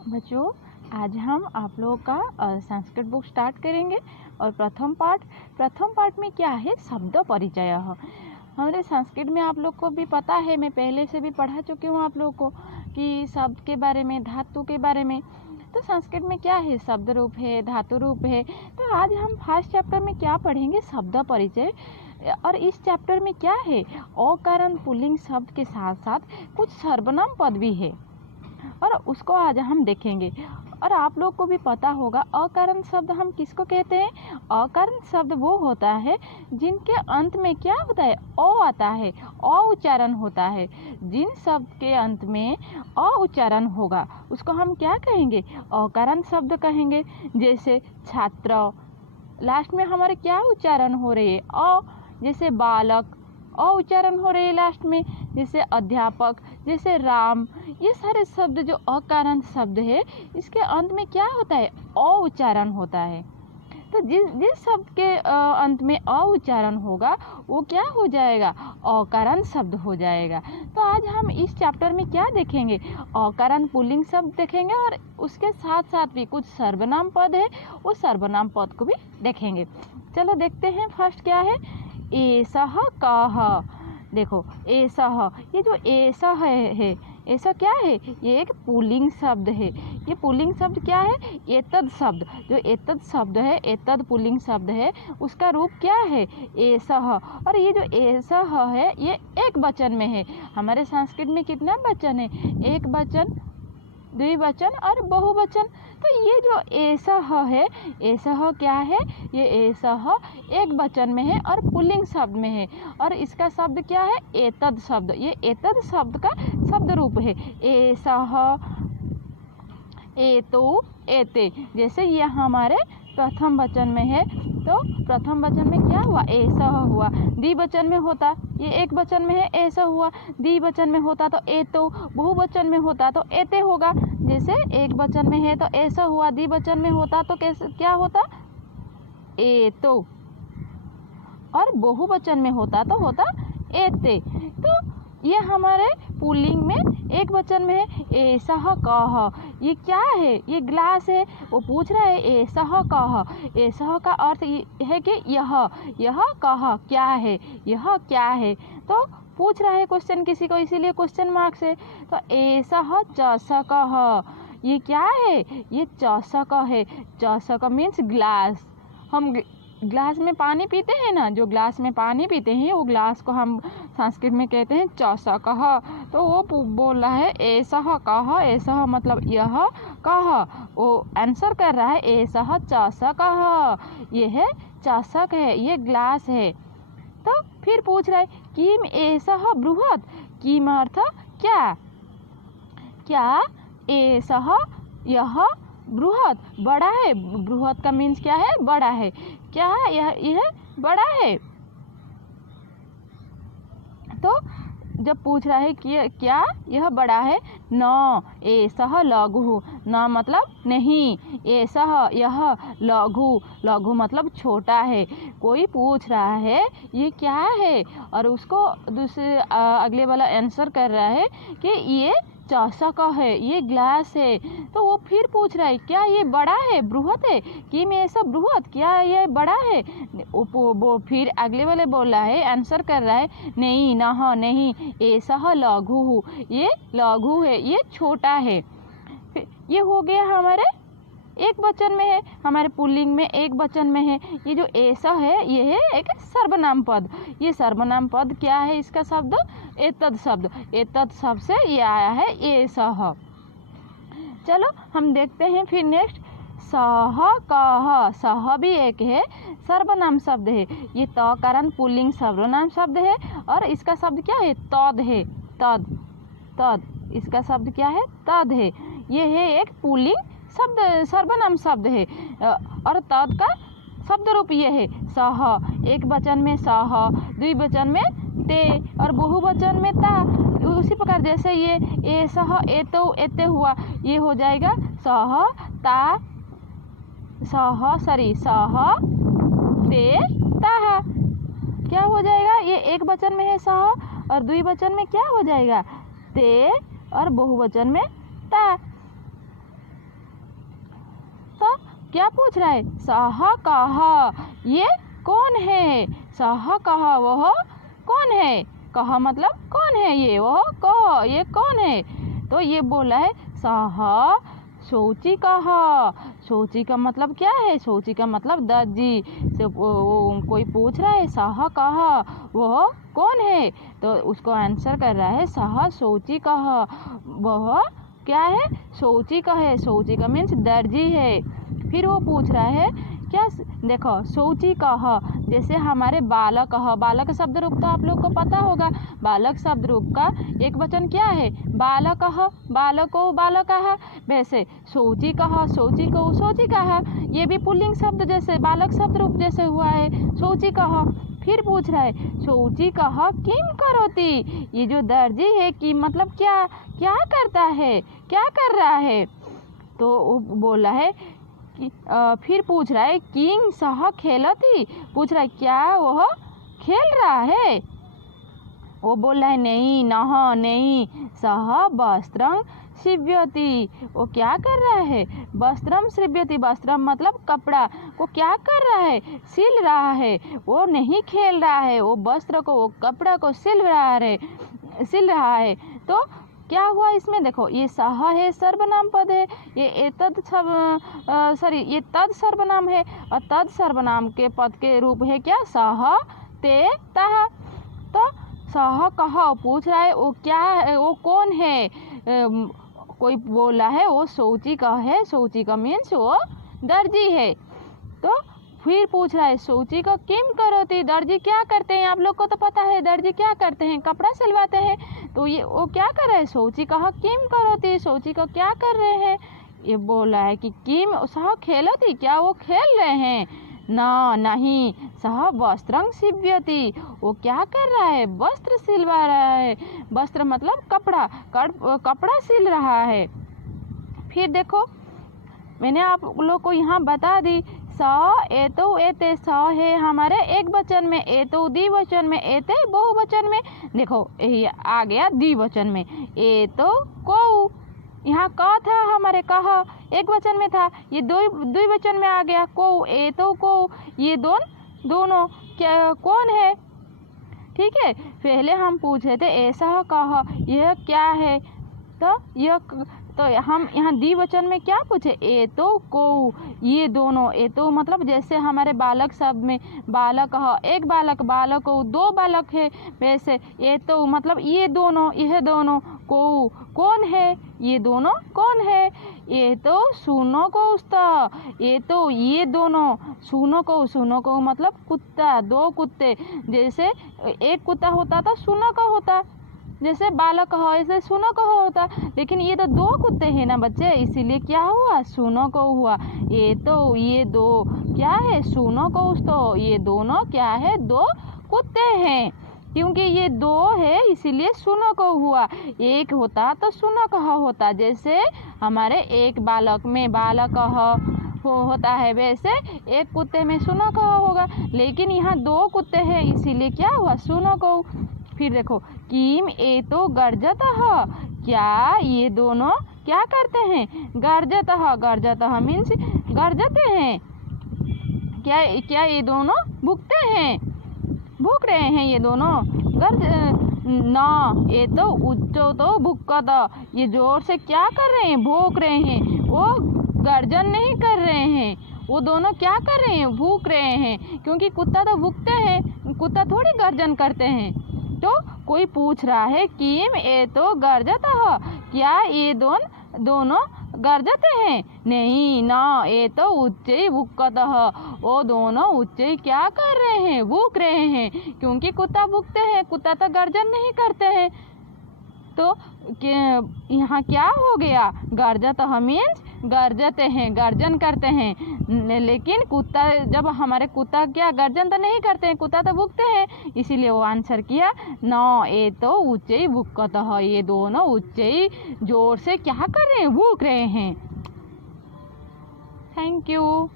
बच्चों, आज हम आप लोगों का संस्कृत बुक स्टार्ट करेंगे और प्रथम पार्ट में क्या है, शब्द परिचय। हमारे संस्कृत में आप लोग को भी पता है, मैं पहले से भी पढ़ा चुकी हूँ आप लोग को कि शब्द के बारे में, धातु के बारे में। तो संस्कृत में क्या है, शब्द रूप है, धातु रूप है। तो आज हम फर्स्ट चैप्टर में क्या पढ़ेंगे, शब्द परिचय। और इस चैप्टर में क्या है, अकारण पुल्लिंग शब्द के साथ साथ कुछ सर्वनाम पद भी है और उसको आज हम देखेंगे। और आप लोग को भी पता होगा अकारण शब्द हम किसको कहते हैं। अकारण शब्द वो होता है जिनके अंत में क्या होता है, अ आता है, अ उच्चारण होता है। जिन शब्द के अंत में अ उच्चारण होगा उसको हम क्या कहेंगे, अकारण शब्द कहेंगे। जैसे छात्र, लास्ट में हमारे क्या उच्चारण हो रही है, अ। जैसे बालक, अ उच्चारण हो रही है लास्ट में। जैसे अध्यापक, जैसे राम, ये सारे शब्द जो अकारण शब्द है इसके अंत में क्या होता है, अ उच्चारण होता है। तो जिस शब्द के अंत में अ उच्चारण होगा वो क्या हो जाएगा, अकारण शब्द हो जाएगा। तो आज हम इस चैप्टर में क्या देखेंगे, अकारण पुल्लिंग शब्द देखेंगे और उसके साथ साथ भी कुछ सर्वनाम पद है, वो सर्वनाम पद को भी देखेंगे। चलो देखते हैं, फर्स्ट क्या है, एसह कह। देखो एसह, ये जो एसह है ऐसा क्या है, ये एक पुल्लिंग शब्द है। ये पुल्लिंग शब्द क्या है, एतद शब्द। जो एतद शब्द है, एतद पुल्लिंग शब्द है, उसका रूप क्या है, एसह। और ये जो एसह है ये एक वचन में है। हमारे संस्कृत में कितना वचन है, एक वचन, द्विवचन और बहुवचन। तो ये जो एसह है, एसह क्या है, ये एसह एक वचन में है और पुल्लिंग शब्द में है। और इसका शब्द क्या है, एतद शब्द। ये एतद शब्द का शब्द रूप है, एसह, एतो, एते। जैसे ये हमारे प्रथम वचन में है, तो प्रथम वचन में क्या हुआ, ऐसा हुआ। द्विवचन में होता, ये एक वचन में है, ऐसा हुआ। द्विवचन में होता तो एतो, बहुवचन में होता तो एते होगा। जैसे एक वचन में है तो ऐसा हुआ, द्विवचन में होता तो कैसे क्या होता, एतो, और बहुवचन में होता तो होता एते। तो ये हमारे पुल्लिंग में एक वचन में है, एसह कह। ये क्या है, ये ग्लास है। वो पूछ रहा है एसह कह। एसह का अर्थ है कि यह कह क्या है, यह क्या है। तो पूछ रहा है क्वेश्चन किसी को, इसीलिए क्वेश्चन मार्क से। तो एसह चषकः, ये क्या है, ये चषक है। चषक मीन्स ग्लास। हम ग्लास में पानी पीते हैं ना, जो ग्लास में पानी पीते हैं वो ग्लास को हम संस्कृत में कहते हैं चषकः। तो वो बोल रहा है एसह कह, एसह मतलब यह कह। वो आंसर कर रहा है एसह चषकः, ये है चषक है, ये ग्लास है। तो फिर पूछ रहा है किम एसह बृहत्, किम अर्थ क्या, क्या एसह यह बृहत् बड़ा है। बृहत् का मीन्स क्या है, बड़ा है। क्या यह बड़ा है। तो जब पूछ रहा है कि क्या यह बड़ा है, न एसह लघु, न मतलब नहीं, एसह यह लघु, लघु मतलब छोटा है। कोई पूछ रहा है ये क्या है और उसको दूसरे अगले वाला आंसर कर रहा है कि ये चषक है, ये ग्लास है। तो वो फिर पूछ रहा है क्या ये बड़ा है, बृहत् है, कि मैं ऐसा बृहत्, क्या ये बड़ा है। वो फिर अगले वाले बोल रहा है, आंसर कर रहा है नहीं, नहीं, ऐसा लघु, ये लघु है, ये छोटा है। ये हो गया हमारे एक वचन में है, हमारे पुल्लिंग में एक वचन में है। ये जो ऐसा है ये है एक सर्वनाम पद। ये सर्वनाम पद क्या है, इसका शब्द एतद शब्द। एतद शब्द से ये आया है एसह। चलो हम देखते हैं फिर नेक्स्ट, सह कह। सह भी एक है, सर्वनाम शब्द है। ये तकारण पुल्लिंग सर्वनाम शब्द है और इसका शब्द क्या है, तद है, तद, तद। इसका शब्द क्या है, तद है। ये है एक पुल्लिंग शब्द, सर्वनाम शब्द है। और तद का शब्द रूप ये है सह। एक वचन में सह, द्विवचन में ते और बहुवचन में ता। उसी प्रकार जैसे ये एसह, एतो, एते हुआ, ये हो जाएगा सह ता, सह ते ताहा। क्या हो जाएगा, ये एक वचन में है सह और द्विवचन में क्या हो जाएगा, ते और बहुवचन में ता। क्या पूछ रहा है? सह कह, ये कौन है? सह कह, वह कौन है? कह मतलब कौन है ये? वह कह, ये कौन है? तो ये बोला है सह शौची कह। शौची का मतलब क्या है? शौची का मतलब दर्जी से कोई पूछ रहा है सह कह, वह कौन है? तो उसको आंसर कर रहा है सह शौची कह, वह क्या है? शौची का है। शौची का मीन्स दर्जी है। फिर वो पूछ रहा है क्या? देखो शौची कह, जैसे हमारे बालक कह, बालक शब्द रूप तो आप लोग को पता होगा। बालक शब्द रूप का एक वचन क्या है? बालक कह, बालको बालक कह। वैसे शौची कह, शौची को शौची कह, ये भी पुल्लिंग शब्द जैसे बालक शब्द रूप जैसे हुआ है, शौची कह। फिर पूछ रहा है शौची कह किम करोती, ये जो दर्जी है कि मतलब क्या क्या करता है, क्या कर रहा है? तो बोला है फिर पूछ रहा है किंग सह खेलती, पूछ रहा है क्या वह खेल रहा है? वो बोल रहा है नहीं, नह नहीं, सह वस्त्रं सीव्यति, वो क्या कर रहा है? वस्त्रम सीव्यति, वस्त्रम मतलब कपड़ा, वो क्या कर रहा है? सिल रहा है। वो नहीं खेल रहा है, वो वस्त्र को, वो कपड़ा को सिल रहा है। तो क्या हुआ इसमें? देखो ये सह है, सर्वनाम पद है, ये एतद ये तद सर्वनाम है, और तद सर्वनाम के पद के रूप है क्या? सह ते तह। तो सह कह पूछ रहा है वो क्या है, वो कौन है? कोई बोला है वो शौची का है। शौची का मीन्स वो दर्जी है। तो फिर पूछ रहा है शौची का किम करोती, दर्जी क्या करते हैं? आप लोग को तो पता है दर्जी क्या करते हैं, कपड़ा सिलवाते हैं। तो ये वो क्या कर रहे हैं? शौची कहा किम करोती, शौची का क्या कर रहे हैं? ये बोला है कि किम सह खेलती, क्या वो खेल रहे हैं? ना नहीं, सह वस्त्रं सीव्यति, वो क्या कर रहा है? वस्त्र सिलवा रहा है। वस्त्र मतलब कपड़ा, कपड़ा सिल रहा है। फिर देखो मैंने आप लोग को यहाँ बता दी स एतो एते, स है हमारे एक वचन में, एतो द्विवचन में, एते बहुवचन में। देखो ये आ गया द्विवचन में, एतो को, यहाँ क था हमारे कह एक वचन में था, ये द्विवचन में आ गया को, एतो को, ये दोनों क्या कौन है? ठीक है, पहले हम पूछे थे ऐसा कह, यह क्या है? तो हम यहाँ द्विवचन में क्या पूछे? एतो को, ये दोनों। एतो मतलब जैसे हमारे बालक शब्द में बालक है, एक बालक, बालक को दो बालक है, वैसे एतो मतलब ये दोनों, यह दोनों। को कौन है? ये दोनों कौन है? ये तो सुनो को उस्ता, ये तो ये दोनों। सुनो को मतलब कुत्ता, दो कुत्ते। जैसे एक कुत्ता होता था सुनो का होता, जैसे बालक हो ऐसे सुनो को होता, लेकिन ये तो दो कुत्ते हैं ना बच्चे, इसीलिए क्या हुआ? सुनो को हुआ। ये तो ये दो क्या है? सुनो को तो ये दोनों क्या है? दो कुत्ते हैं। क्योंकि ये दो है इसीलिए सुनो को हुआ। एक होता तो सुनो कह होता, जैसे हमारे एक बालक में बालक होता है, वैसे एक कुत्ते में सुनो कह होगा। लेकिन यहाँ दो कुत्ते हैं इसीलिए क्या हुआ? सुनो को। फिर देखो किम ए तो गर्जत है, क्या ये दोनों क्या करते हैं? गर्जत मीन्स गर्जते हैं। क्या ये दोनों भूखते हैं? भूख रहे हैं ये दोनों। ना ये तो उच्चो तो भुक्कत, ये जोर से क्या कर रहे हैं? भूख रहे हैं। वो गर्जन नहीं कर रहे हैं, वो दोनों क्या कर रहे हैं? भूख रहे हैं। क्योंकि कुत्ता तो भूखते हैं, कुत्ता थोड़ी गर्जन करते हैं। तो कोई पूछ रहा है किम ए तो गर्जत है, क्या ये दोनों गर्जते हैं? नहीं ना, ये तो उच्चे भूखत है, वो दोनों उच्चे क्या कर रहे हैं? भूख रहे हैं। क्योंकि कुत्ता भूखते हैं, कुत्ता तो गर्जन नहीं करते हैं। तो यहाँ क्या हो गया? गर्जत मीन्स गर्जते हैं, गर्जन करते हैं। लेकिन कुत्ता, जब हमारे कुत्ता क्या गर्जन तो नहीं करते हैं, कुत्ता तो भूखते हैं, इसीलिए वो आंसर किया न ये तो ऊंचे भूखत है, ये दोनों ऊंचे जोर से क्या कर रहे हैं? भूख रहे हैं। Thank you.